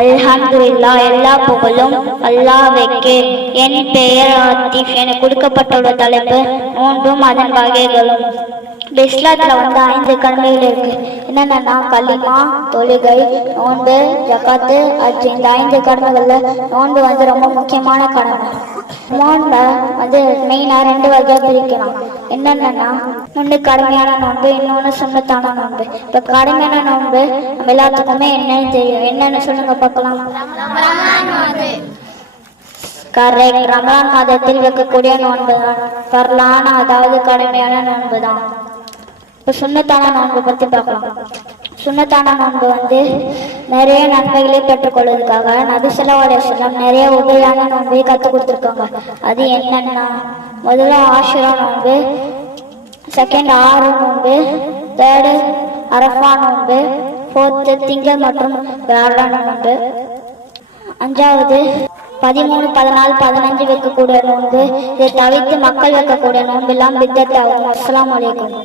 அல்ஹம்துலில்லாஹ், எல்லா புகழும் அல்லாஹ்வுக்கே. என் பெயர் ஆத்திஃப். எனக்கு கொடுக்கப்பட்டுள்ள தலைப்பு நோன்பும் அதன் வகைகளும். இஸ்லாத்துல 5 கடமைகள் இருக்கு. என்னென்னா கலிமா, தொழுகை, நோன்பு, ஜகாத்து, ஹஜ். இந்த 5 கடமைகள்ல நோன்பு ரொம்ப முக்கியமான கடமை. நோன்பை மெயினா 2 வகையா பிரிக்கலாம். என்னென்னா ஒன்று கடமையான நோன்பு, இன்னொன்று சுன்னத்தான நோன்பு. இப்ப கடமையான நோன்பு நம்ம எல்லாத்துக்குமே என்னன்னு தெரியும். என்னன்னு சொல்லுங்க பார்க்கலாம். கரெக்ட். ரமலான் மாதத்தில் வைக்கக்கூடிய நோன்பு தான் பர்லான, அதாவது கடமையான நோன்பு தான். இப்போ சுன்னத்தான நோன்பு பற்றி பார்க்கலாம். சுன்னத்தான நோன்பு நிறைய நன்மைகளை பெற்றுக்கொள்வதற்காக நபி ஸல்லல்லாஹு அலைஹி வஸல்லம் நிறைய உபையான நோன்பை கற்றுக் கொடுத்துருக்காங்க. அது என்னன்னா, முதல்ல ஆஷுரா நோன்பு, செகண்ட் ஆறு நோன்பு, தேர்டு அரஃபா நோன்பு, ஃபோர்த்து திங்கள் மற்றும் வியாழன் நோன்பு, அஞ்சாவது 13, 14, 15 வைக்கக்கூடிய நோன்பு. இதை தவிர்த்து மக்கள் வைக்கக்கூடிய நோன்பு எல்லாம் பித்தத் ஆகும். அஸ்ஸலாமு அலைக்கும்.